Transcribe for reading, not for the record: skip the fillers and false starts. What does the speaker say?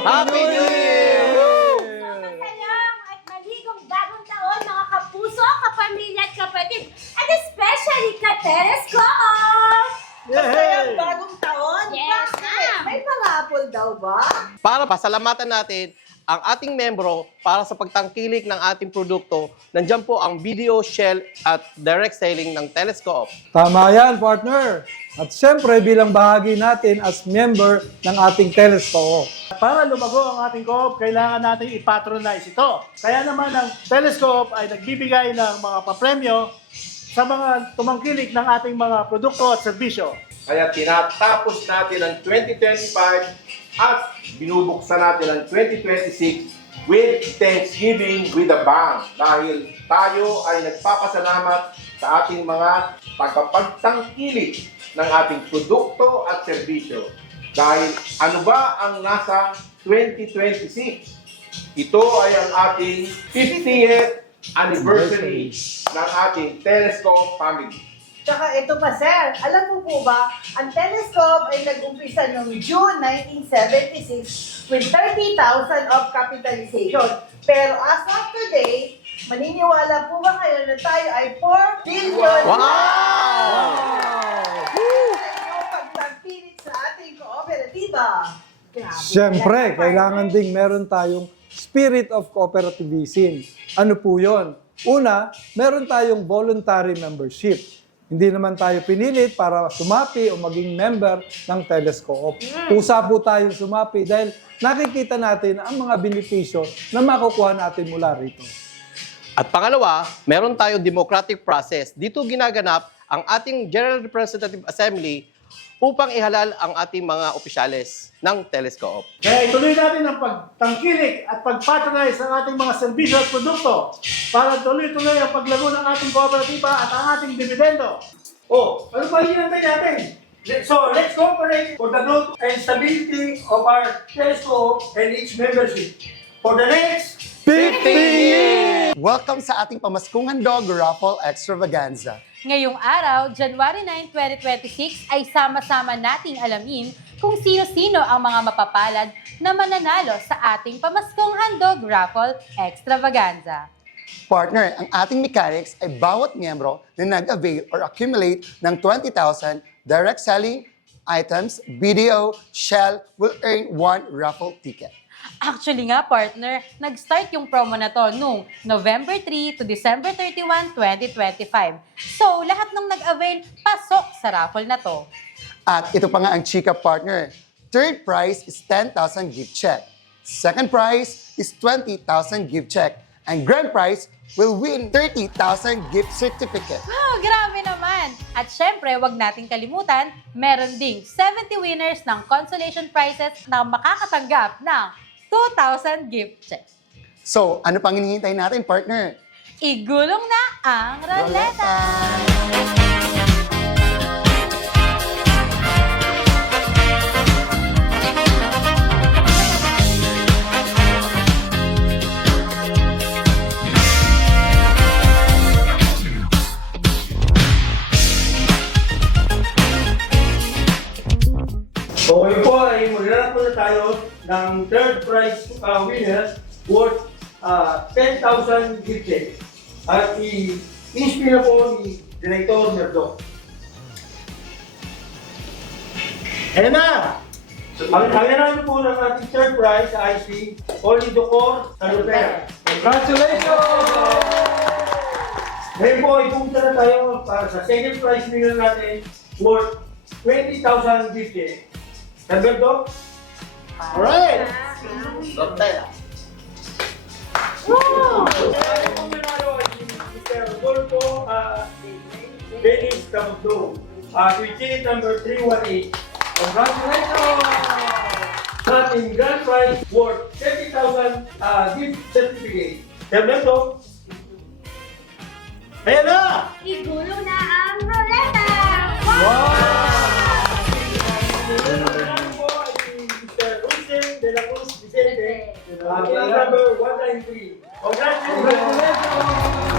Happy New Year! Masayang at maligong bagong taon, mga kapuso, kapamilya at kapatid, at especially ka-Teres ko! Masayang bagong taon? Yes, Bakit? ma'am. May parapol daw ba? Para pasalamatan natin ang ating membro para sa pagtangkilik ng ating produkto, nandiyan po ang video, shell at direct selling ng Telescope. Tama yan, partner. At siyempre, bilang bahagi natin as member ng ating Telescope. Para lumago ang ating co-op, kailangan natin i-patronize ito. Kaya naman ang Telescope ay nagbibigay ng mga papremyo sa mga tumangkilik ng ating mga produkto at serbisyo. Kaya tinatapos natin ang 2025 at binubuksan natin ang 2026 with Thanksgiving with a bang. Dahil tayo ay nagpapasalamat sa ating mga tagapagtangkilik ng ating produkto at serbisyo. Dahil ano ba ang nasa 2026? Ito ay ang ating 50th anniversary ng ating Telescope family. Tsaka ito pa, sir. Alam mo po ba, ang Telescope ay nag-umpisa noong June 1976 with 30,000 of capitalization. Pero as of today, maniniwala po ba kayo na tayo ay 4 billion? Wow! Sa inyong pagtangkilik sa ating kooperatiba. Grabe. Siyempre, kailangan ding meron tayong spirit of cooperativism. Ano po yon? Una, meron tayong voluntary membership. Hindi naman tayo pinilit para sumapi o maging member ng Telescope. Pusa po tayong sumapi dahil nakikita natin ang mga benepisyo na makukuha natin mula rito. At pangalawa, meron tayong democratic process. Dito ginaganap ang ating General Representative Assembly upang ihalal ang ating mga opisyales ng Telescope. Kaya ituloy natin ang pagtangkilik at pag-patronize ng ating mga serbisyo at produkto para tuloy-tuloy ang paglago ng ating kooperatiba at ang ating dividendo. Oh, ano ba hinihintay natin? So, let's cooperate for the growth and stability of our Telescope and its membership. For the next 50 years! Welcome sa ating Pamaskong Handog Raffle Extravaganza. Ngayong araw, January 9, 2026, ay sama-sama nating alamin kung sino-sino ang mga mapapalad na mananalo sa ating Pamaskong Handog Raffle Extravaganza. Partner, ang ating mechanics ay bawat miyembro na nag-avail or accumulate ng 20,000 direct selling items, BDO, Shell will earn 1 raffle ticket. Actually nga, partner, nag-start yung promo na to noong November 3 to December 31, 2025. So, lahat ng nag-avail, pasok sa raffle na to. At ito pa nga ang chika, partner. Third prize is 10,000 gift check. Second prize is 20,000 gift check. And grand prize will win 30,000 gift certificate. Wow, grabe naman! At syempre, wag nating kalimutan, meron ding 70 winners ng consolation prizes na makakatanggap ng 2,000 gift check. So, ano pang hinihintay natin, partner? Igulong na ang roleta! So, ngayon po ay maglalak muna tayo ng third prize winner worth 10,000 gift check. At i-inspire po ni Director Merdo. Ayan na! Ang nanalo po ng ating third prize ay si Oli Docor Salutera. Congratulations! Ngayon po, ipunta na tayo para sa second prize winner natin worth 20,000 gift check. Alberto? Alright! Ang manalo ay si Mr. Rodolfo Dennis Camugdo. With ticket number 318. Congratulations! At in grand prize worth 30,000 gift certificate. Alberto? Ayan na! Igulong na ang roleta! Ang po ay si Mr. Russell de la Cruz Vicente. Ticket number 193. Congratulations!